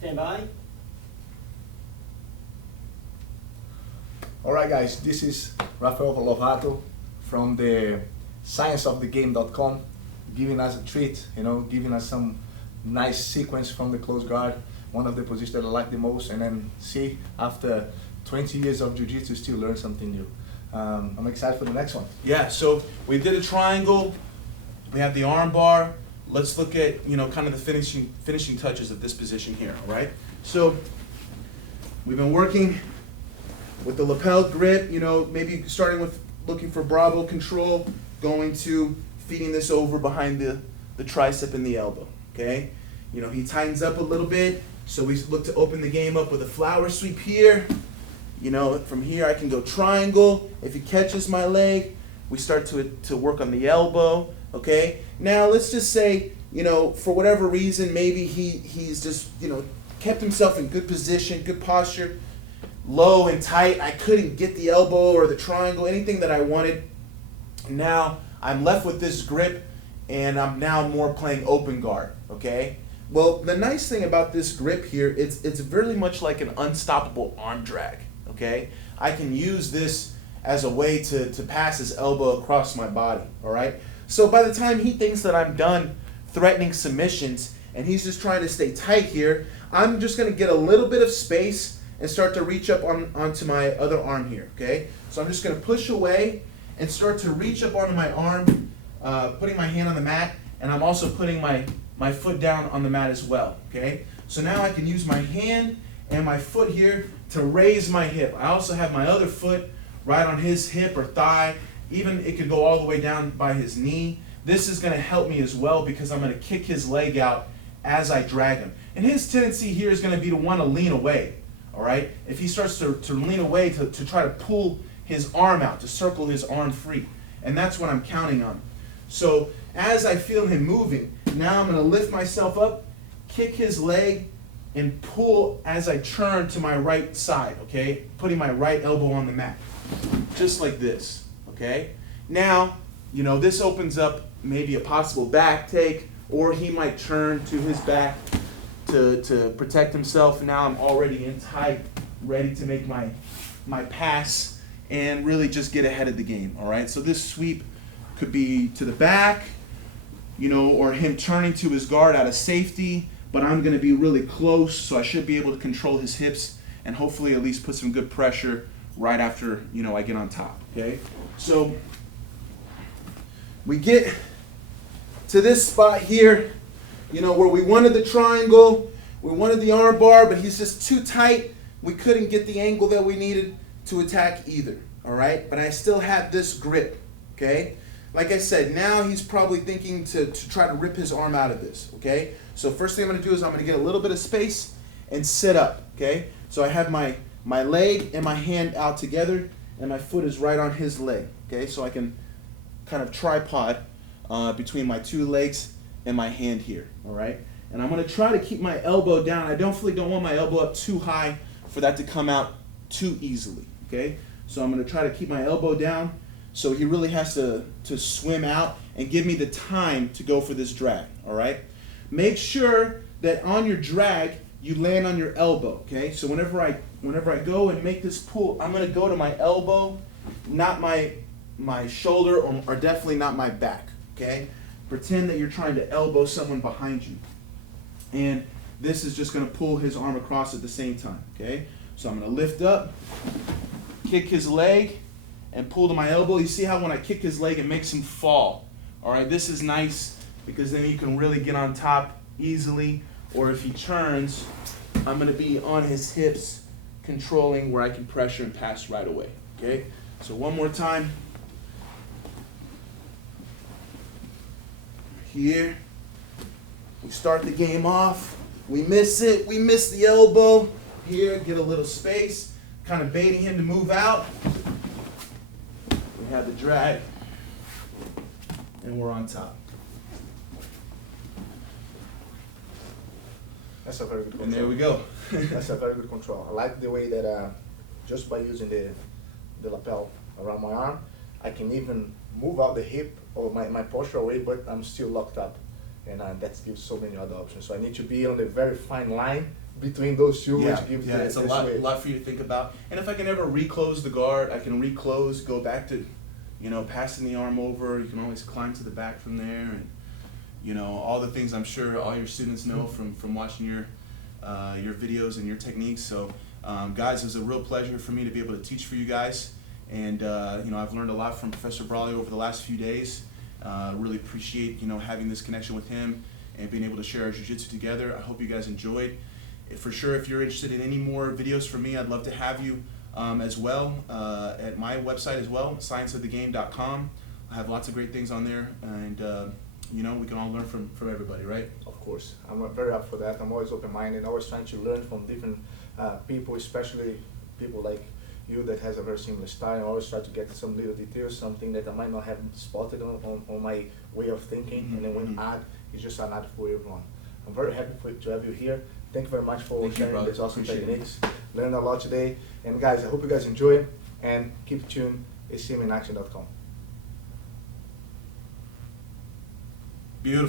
Stand by. All right, guys, this is Rafael Lovato from the scienceofthegame.com, giving us a treat, giving us some nice sequence from the close guard, one of the positions that I like the most, and then see, after 20 years of Jiu-Jitsu, still learn something new. I'm excited for the next one. Yeah, so we did a triangle, we have the arm bar. Let's look at, kind of the finishing touches of this position here, all right? So we've been working with the lapel grip, maybe starting with looking for Bravo control, going to feeding this over behind the tricep and the elbow, okay? He tightens up a little bit, so we look to open the game up with a flower sweep here. From here I can go triangle. If he catches my leg, we start to work on the elbow, okay? Now let's just say, for whatever reason, maybe he's just, kept himself in good position, good posture, low and tight. I couldn't get the elbow or the triangle, anything that I wanted. Now I'm left with this grip, and I'm now more playing open guard, okay? Well, the nice thing about this grip here, it's very much like an unstoppable arm drag, okay? I can use this as a way to pass his elbow across my body, all right? So by the time he thinks that I'm done threatening submissions and he's just trying to stay tight here, I'm just gonna get a little bit of space and start to reach up onto my other arm here, okay? So I'm just gonna push away and start to reach up onto my arm, putting my hand on the mat, and I'm also putting my foot down on the mat as well, okay? So now I can use my hand and my foot here to raise my hip. I also have my other foot right on his hip or thigh. Even it could go all the way down by his knee. This is gonna help me as well because I'm gonna kick his leg out as I drag him. And his tendency here is gonna be to wanna lean away, all right? If he starts to lean away to try to pull his arm out, to circle his arm free. And that's what I'm counting on. So as I feel him moving, now I'm gonna lift myself up, kick his leg, and pull as I turn to my right side, okay? Putting my right elbow on the mat, just like this, okay? Now, this opens up maybe a possible back take, or he might turn to his back to protect himself. Now I'm already in tight, ready to make my pass and really just get ahead of the game, all right? So this sweep could be to the back, or him turning to his guard out of safety, but I'm gonna be really close, so I should be able to control his hips and hopefully at least put some good pressure right after, I get on top, okay? So we get to this spot here, where we wanted the triangle, we wanted the arm bar, but he's just too tight. We couldn't get the angle that we needed to attack either, all right? But I still have this grip, okay? Like I said, now he's probably thinking to try to rip his arm out of this, okay? So first thing I'm gonna do is I'm gonna get a little bit of space and sit up, okay? So I have my leg and my hand out together, and my foot is right on his leg, okay? So I can kind of tripod between my two legs and my hand here, all right? And I'm gonna try to keep my elbow down. I definitely don't want my elbow up too high for that to come out too easily, okay? So I'm gonna try to keep my elbow down so he really has to swim out and give me the time to go for this drag, all right? Make sure that on your drag, you land on your elbow, okay? So whenever I go and make this pull, I'm gonna go to my elbow, not my shoulder, or definitely not my back, okay? Pretend that you're trying to elbow someone behind you. And this is just gonna pull his arm across at the same time, okay? So I'm gonna lift up, kick his leg, and pull to my elbow. You see how when I kick his leg, it makes him fall, all right? This is nice because then you can really get on top easily, or if he turns, I'm gonna be on his hips, controlling where I can pressure and pass right away, okay? So one more time. Here, we start the game off, we miss it, we miss the elbow. Here, get a little space, kind of baiting him to move out. We have the drag, and we're on top. That's a very good control. And there we go. That's a very good control. I like the way that just by using the lapel around my arm, I can even move out the hip or my posture away, but I'm still locked up. And that gives so many other options. So I need to be on a very fine line between those two, Yeah, which gives yeah, the, it's a the lot, sway. lot for you to think about. And if I can ever reclose the guard, I can reclose, go back to, passing the arm over. You can always climb to the back from there, and all the things I'm sure all your students know from watching your videos and your techniques. So, guys, it was a real pleasure for me to be able to teach for you guys. And I've learned a lot from Professor Braulio over the last few days. Really appreciate having this connection with him and being able to share our jiu-jitsu together. I hope you guys enjoyed. For sure, if you're interested in any more videos from me, I'd love to have you as well at my website as well, scienceofthegame.com. I have lots of great things on there, and we can all learn from everybody, right? Of course, I'm very up for that. I'm always open-minded, always trying to learn from different people, especially people like you that has a very similar style. I always try to get some little details, something that I might not have spotted on my way of thinking, and then when add, it's just an add for everyone. I'm very happy to have you here. Thank you very much for sharing these awesome techniques. Learned a lot today. And guys, I hope you guys enjoy it, and keep tuned, estimainaction.com. Beautiful.